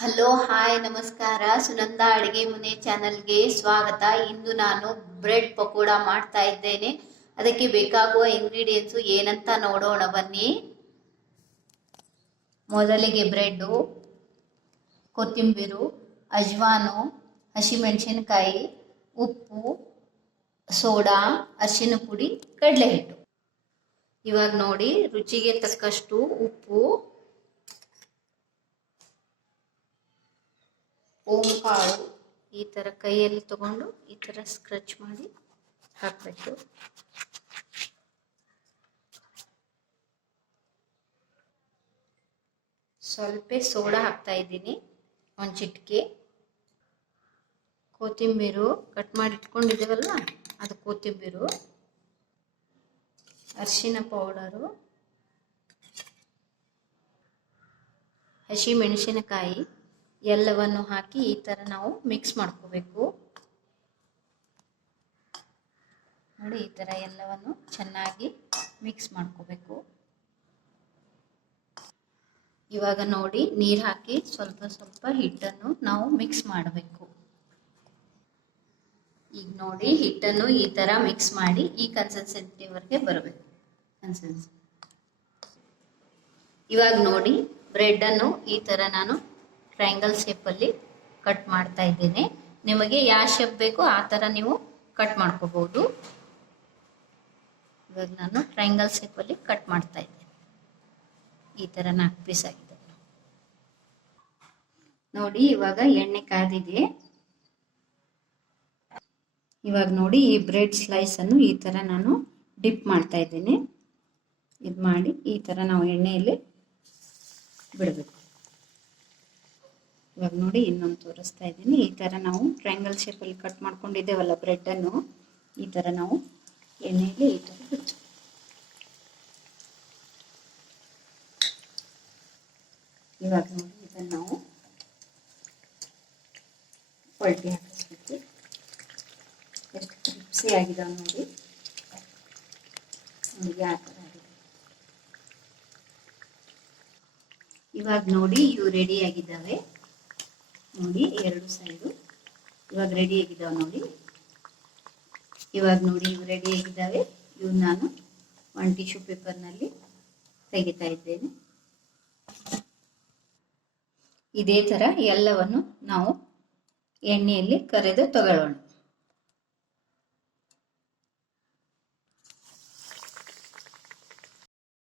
Hello hi ನಮಸ್ಕಾರ. ಸುನಂದ ಅಡುಗೆ ಮನೆ ಚಾನಲ್ಗೆ ಸ್ವಾಗತ. ಇಂದು ನಾನು ಬ್ರೆಡ್ ಪಕೋಡ ಮಾಡ್ತಾ ಇದ್ದೇನೆ. ಅದಕ್ಕೆ ಬೇಕಾಗುವ ಇಂಗ್ರೀಡಿಯೆಂಟ್ಸು ಏನಂತ ನೋಡೋಣ ಬನ್ನಿ. ಮೊದಲಿಗೆ ಬ್ರೆಡ್ಡು, ಕೊತ್ತಂಬರಿ, ಅಜ್ವಾನು, ಹಸಿಮೆಣಸಿನಕಾಯಿ, ಉಪ್ಪು, ಸೋಡಾ, ಅರಿಶಿನ ಪುಡಿ, ಕಡಲೆ ಹಿಟ್ಟು. ಇವಾಗ ನೋಡಿ, ರುಚಿಗೆ ತಕ್ಕಷ್ಟು ಉಪ್ಪು, ಓಂಕಾಳು ಈ ಥರ ಕೈಯಲ್ಲಿ ತಗೊಂಡು ಈ ಥರ ಸ್ಕ್ರಚ್ ಮಾಡಿ ಹಾಕಬೇಕು. ಸ್ವಲ್ಪ ಸೋಡಾ ಹಾಕ್ತಾ ಇದ್ದೀನಿ, ಒಂದು ಚಿಟಿಕೆ. ಕೊತ್ತಂಬರಿ ಕಟ್ ಮಾಡಿ ಇಟ್ಕೊಂಡಿದ್ದೇವಲ್ಲ ಅದು ಕೊತ್ತಂಬರಿ, ಅರಿಶಿನ ಪೌಡರು, ಹಸಿ ಮೆಣಸಿನಕಾಯಿ ಎಲ್ಲವನ್ನು ಹಾಕಿ ಈ ಥರ ನಾವು ಮಿಕ್ಸ್ ಮಾಡ್ಕೋಬೇಕು. ನೋಡಿ, ಈ ಥರ ಎಲ್ಲವನ್ನು ಚೆನ್ನಾಗಿ ಮಿಕ್ಸ್ ಮಾಡ್ಕೋಬೇಕು. ಇವಾಗ ನೋಡಿ, ನೀರು ಹಾಕಿ ಸ್ವಲ್ಪ ಸ್ವಲ್ಪ ಹಿಟ್ಟನ್ನು ನಾವು ಮಿಕ್ಸ್ ಮಾಡಬೇಕು. ಈಗ ನೋಡಿ, ಹಿಟ್ಟನ್ನು ಈ ಥರ ಮಿಕ್ಸ್ ಮಾಡಿ ಈ ಕನ್ಸಿಸ್ಟೆನ್ಸಿವರೆಗೆ ಬರಬೇಕು. ಇವಾಗ ನೋಡಿ, ಬ್ರೆಡ್ಡನ್ನು ಈ ಥರ ನಾನು ಟ್ರಯಾಂಗಲ್ ಶೇಪಲ್ಲಿ ಕಟ್ ಮಾಡ್ತಾ ಇದ್ದೇನೆ. ನಿಮಗೆ ಯಾವ ಶೇಪ್ ಬೇಕೋ ಆ ಥರ ನೀವು ಕಟ್ ಮಾಡ್ಕೋಬಹುದು. ಇವಾಗ ನಾನು ಟ್ರಯಾಂಗಲ್ ಶೇಪಲ್ಲಿ ಕಟ್ ಮಾಡ್ತಾ ಇದ್ದೇನೆ. ಈ ಥರ 4 ಪೀಸ್ ಆಗಿದೆ ನೋಡಿ. ಇವಾಗ ಎಣ್ಣೆ ಕಾದಿದೆ. ಇವಾಗ ನೋಡಿ, ಈ ಬ್ರೆಡ್ ಸ್ಲೈಸ್ ಅನ್ನು ಈ ಥರ ನಾನು ಡಿಪ್ ಮಾಡ್ತಾ ಇದ್ದೇನೆ. ಇದು ಮಾಡಿ ಈ ಥರ ನಾವು ಎಣ್ಣೆಯಲ್ಲಿ ಬಿಡಬೇಕು. ಇವಾಗ ನೋಡಿ, ಇನ್ನೊಂದು ತೋರಿಸ್ತಾ ಇದ್ದೀನಿ. ಈ ಥರ ನಾವು ಟ್ರಯಾಂಗಲ್ ಶೇಪಲ್ಲಿ ಕಟ್ ಮಾಡ್ಕೊಂಡಿದ್ದೇವಲ್ಲ ಬ್ರೆಡ್ಡನ್ನು, ಈ ಥರ ನಾವು ಎಣ್ಣೆಯಲ್ಲಿ ಈ ಥರ ಬಿಚ್ಚು. ಇವಾಗ ನೋಡಿ, ಇದನ್ನು ನಾವು ಪಲ್ಟಿ ಹಾಕಿಸ್ಬೇಕು. ಎಷ್ಟು ಕ್ರಿಪ್ಸಿ ಆಗಿದಾವೆ ನೋಡಿ. ಯಾವ ಥರ ಆಗಿದೆ ಇವಾಗ ನೋಡಿ. ಇವು ರೆಡಿ ಆಗಿದ್ದಾವೆ ನೋಡಿ, 2 ಸೈಡು ಇವಾಗ ರೆಡಿ ಆಗಿದ್ದಾವೆ ನೋಡಿ. ಇವಾಗ ನೋಡಿ, ಇವು ರೆಡಿ ಆಗಿದ್ದಾವೆ. ಇವು ನಾನು ಒಂದು ಟಿಶ್ಯೂ ಪೇಪರ್ನಲ್ಲಿ ತೆಗಿತಾ ಇದ್ದೇನೆ. ಇದೇ ಥರ ಎಲ್ಲವನ್ನು ನಾವು ಎಣ್ಣೆಯಲ್ಲಿ ಕರೆದು ತಗೊಳ್ಳೋಣ.